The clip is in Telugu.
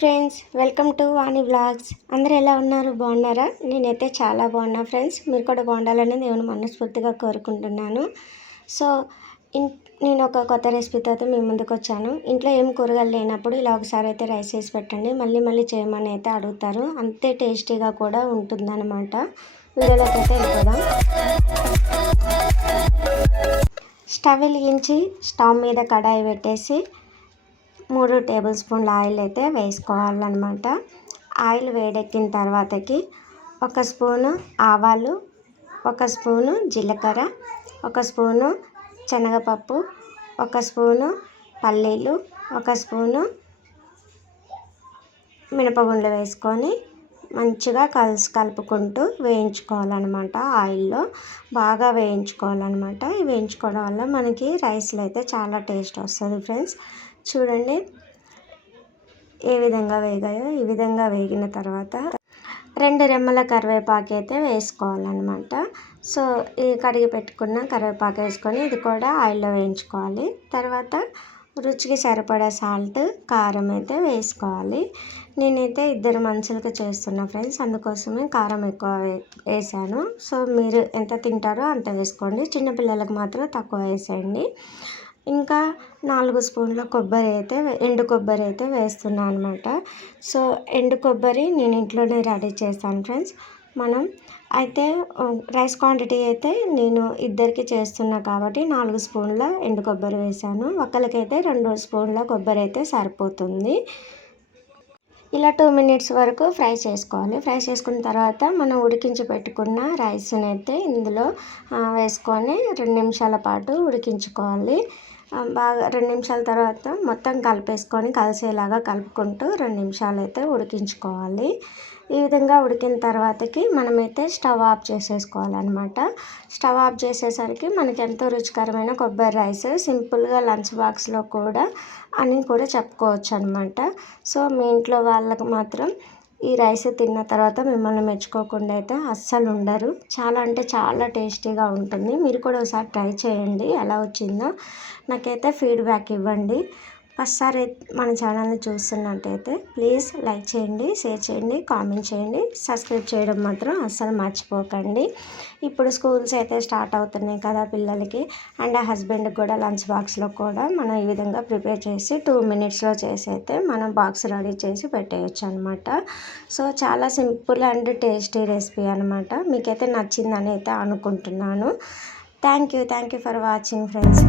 Friends, welcome to Vani vlogs. అందరూ ఎలా ఉన్నారు? బాగున్నారా? నేనైతే చాలా బాగున్నా ఫ్రెండ్స్. మీరు కూడా బాగుండాలని దేవుని మనస్ఫూర్తిగా కోరుకుంటున్నాను. సో నేను ఒక కొత్త రెసిపీతో అయితే మీ ముందుకు వచ్చాను. ఇంట్లో ఏం కూరగాయలు లేనప్పుడు ఇలా ఒకసారి అయితే రైస్ వేసి పెట్టండి. మళ్ళీ మళ్ళీ చేయమని అయితే అడుగుతారు. అంతే టేస్టీగా కూడా ఉంటుందన్నమాట. వీడియోలోకి అయితే వెళ్ళిపోదాం. స్టవ్ వెలిగించి స్టవ్ మీద కడాయి పెట్టేసి 3 టేబుల్ స్పూన్ల ఆయిల్ అయితే వేసుకోవాలన్నమాట. ఆయిల్ వేడెక్కిన తర్వాతకి 1 స్పూను ఆవాలు, 1 స్పూను జీలకర్ర, 1 స్పూను శనగపప్పు, 1 స్పూను పల్లీలు, 1 స్పూను మినపగుండ్లు వేసుకొని మంచిగా కలుపుకుంటూ వేయించుకోవాలన్నమాట. ఆయిల్లో బాగా వేయించుకోవాలన్నమాట. ఈ వేయించుకోవడం వల్ల మనకి రైస్లో అయితే చాలా టేస్ట్ వస్తుంది ఫ్రెండ్స్. చూడండి ఏ విధంగా వేగాయో. ఈ విధంగా వేగిన తర్వాత 2 రెమ్మల కరివేపాకు అయితే వేసుకోవాలన్నమాట. సో ఈ కడిగి పెట్టుకున్న కరివేపాకు వేసుకొని ఇది కూడా ఆయిల్లో వేయించుకోవాలి. తర్వాత రుచికి సరిపడా సాల్ట్, కారం అయితే వేసుకోవాలి. నేనైతే 2 మనుషులకు చేస్తున్నా ఫ్రెండ్స్, అందుకోసమే కారం ఎక్కువ వేసాను. సో మీరు ఎంత తింటారో అంత వేసుకోండి. చిన్నపిల్లలకు మాత్రం తక్కువ వేసేయండి. ఇంకా 4 స్పూన్ల ఎండు కొబ్బరి అయితే వేస్తున్నాను అనమాట. సో ఎండు కొబ్బరి నేను ఇంట్లోనే రెడీ చేస్తాను ఫ్రెండ్స్. మనం అయితే రైస్ క్వాంటిటీ అయితే నేను 2కి చేస్తున్నా కాబట్టి 4 స్పూన్ల ఎండు కొబ్బరి వేసాను. ఒకరికైతే 2 స్పూన్ల కొబ్బరి అయితే సరిపోతుంది. ఇలా 2 మినిట్స్ వరకు ఫ్రై చేసుకోవాలి. ఫ్రై చేసుకున్న తర్వాత మనం ఉడికించి పెట్టుకున్న రైస్ని అయితే ఇందులో వేసుకొని 2 నిమిషాల పాటు ఉడికించుకోవాలి. బాగా 2 నిమిషాల తర్వాత మొత్తం కలిసేలాగా కలుపుకుంటూ 2 నిమిషాలు అయితే ఉడికించుకోవాలి. ఈ విధంగా ఉడికిన తర్వాతకి మనమైతే స్టవ్ ఆఫ్ చేసేసుకోవాలన్నమాట. స్టవ్ ఆఫ్ చేసేసరికి మనకి ఎంతో రుచికరమైన కొబ్బరి రైస్ సింపుల్గా లంచ్ బాక్స్లో కూడా అని కూడా చెప్పుకోవచ్చు అనమాట. సో మీ ఇంట్లో వాళ్ళకి మాత్రం ఈ రైస్ తిన్న తర్వాత మిమ్మల్ని మెచ్చుకోకుండా అయితే అస్సలు ఉండరు. చాలా అంటే చాలా టేస్టీగా ఉంటుంది. మీరు కూడా ఒకసారి ట్రై చేయండి. ఎలా వచ్చిందో నాకైతే ఫీడ్బ్యాక్ ఇవ్వండి. ఫస్ట్సారి మన ఛానల్ని చూస్తున్నట్టయితే ప్లీజ్ లైక్ చేయండి, షేర్ చేయండి, కామెంట్ చేయండి, సబ్స్క్రైబ్ చేయడం మాత్రం అస్సలు మర్చిపోకండి. ఇప్పుడు స్కూల్స్ అయితే స్టార్ట్ అవుతున్నాయి కదా పిల్లలకి, అండ్ హస్బెండ్కి కూడా లంచ్ బాక్స్లో కూడా మనం ఈ విధంగా ప్రిపేర్ చేసి 2 మినిట్స్లో చేసి అయితే మనం బాక్స్ రెడీ చేసి పెట్టేయచ్చు అనమాట. సో చాలా సింపుల్ అండ్ టేస్టీ రెసిపీ అనమాట. మీకైతే నచ్చిందని అయితే అనుకుంటున్నాను. Thank you for watching friends.